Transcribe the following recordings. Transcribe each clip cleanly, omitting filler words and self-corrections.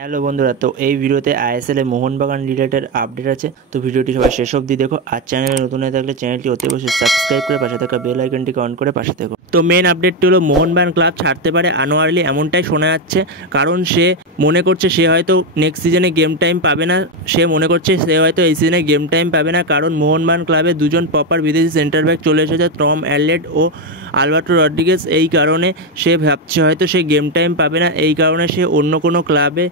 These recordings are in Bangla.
হ্যালো বন্ধুরা, তো এই ভিডিওতে আইএসএল এ মোহনবাগান রিলেটেড আপডেট আছে। তো ভিডিওটি সবাই শেষ অবধি দেখো। আর চ্যানেলে নতুন হয়ে থাকলে চ্যানেলটি অতি অবশ্যই সাবস্ক্রাইব করে পাশে থাকা বেল আইকনটিকে অন করে পাশে থেকো। তো মেন আপডেটটি হলো মোহনবাগান ক্লাব ছাড়তে পারে আনোয়ারলি, এমনটাই শোনা যাচ্ছে। কারণ সে মনে করছে সে হয়তো নেক্সট সিজনে গেম টাইম পাবে না। সে মনে করছে সে হয়তো এই সিজনে গেম টাইম পাবে না, কারণ মোহনবাগান ক্লাবে দুজন প্রপার বিদেশি সেন্টার ব্যাক চলে এসেছে, টম অ্যারলেট ও আলবার্টো রড্রিগেজ। এই কারণে সে ভাবছে হয়তো সে গেম টাইম পাবে না, এই কারণে সে অন্য কোনো ক্লাবে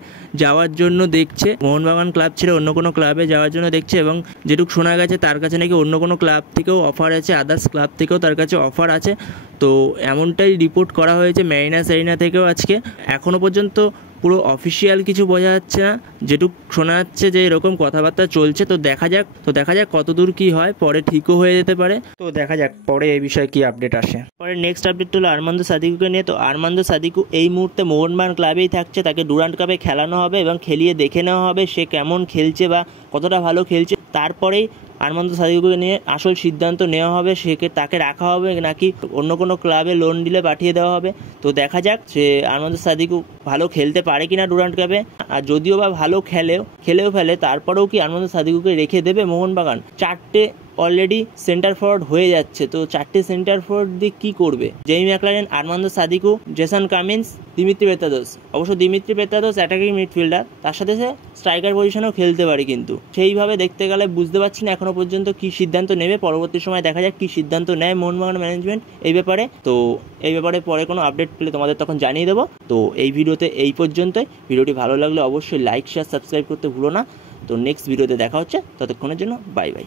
যাওয়ার জন্য দেখছে। মোহনবাগান ক্লাব ছেড়ে অন্য কোনো ক্লাবে যাওয়ার জন্য দেখছে, এবং যেটুকু শোনা গেছে তার কাছে নাকি অন্য কোনো ক্লাব থেকেও অফার আছে, আদার্স ক্লাব থেকেও তার কাছে অফার আছে। তো এমনটাই রিপোর্ট করা হয়েছে ম্যারিনাস এরিনা থেকেও আজকে। এখনও পর্যন্ত পুরো অফিসিয়াল কিছু বোঝা যাচ্ছে না, যেটুকু শোনা যাচ্ছে যে এরকম কথাবার্তা চলছে। তো দেখা যাক কতদূর কি হয়, পরে ঠিকও হয়ে যেতে পারে। তো দেখা যাক পরে এই বিষয়ে কি আপডেট আসে। পরে নেক্সট আপডেট হলো আরমান্দো সাদিকুকে নিয়ে। তো আরমান্দো সাদিকু এই মুহূর্তে মোহনবাগান ক্লাবেই থাকছে, তাকে ডুরান্ট কাপে খেলানো হবে এবং খেলিয়ে দেখে নেওয়া হবে সে কেমন খেলছে বা কতটা ভালো খেলছে। তারপরেই আরমান্দো সাদিকুকে নিয়ে আসল সিদ্ধান্ত নেওয়া হবে, তাকে রাখা হবে নাকি অন্য কোনো ক্লাবে লোন ডিলে পাঠিয়ে দেওয়া হবে। তো দেখা যাক সে আরমান্দো সাদিকু ভালো খেলতে পারে কিনা ডুরান্ট কাপে। আর যদিও বা ভালো খেলেও ফেলে, তারপরেও কি আরমান্দো সাদিকুকে রেখে দেবে মোহনবাগান? চারটে অলরেডি সেন্টার ফরওয়ার্ড হয়ে যাচ্ছে, তো চারটে সেন্টার ফরওয়ার্ড দিয়ে কী করবে? Jamie Maclaren, Armando Sadiku, Jason Cummings, Dimitri Petratos. অবশ্য দিমিত্রি পেত্রাদোস অ্যাটাকিং মিডফিল্ডার, তার সাথে সে স্ট্রাইকার পজিশনেও খেলতে পারে, কিন্তু সেইভাবে দেখতে গেলে বুঝতে পারছি না এখনও পর্যন্ত কী সিদ্ধান্ত নেবে। পরবর্তী সময় দেখা যাক কী সিদ্ধান্ত নেয় মোহনবাগান ম্যানেজমেন্ট এই ব্যাপারে। তো এই ব্যাপারে পরে কোনো আপডেট পেলে তোমাদের তখন জানিয়ে দেবো। তো এই ভিডিওতে এই পর্যন্তই। ভিডিওটি ভালো লাগলে অবশ্যই লাইক শেয়ার সাবস্ক্রাইব করতে ভুলো না। তো নেক্সট ভিডিওতে দেখা হচ্ছে, ততক্ষণের জন্য বাই বাই।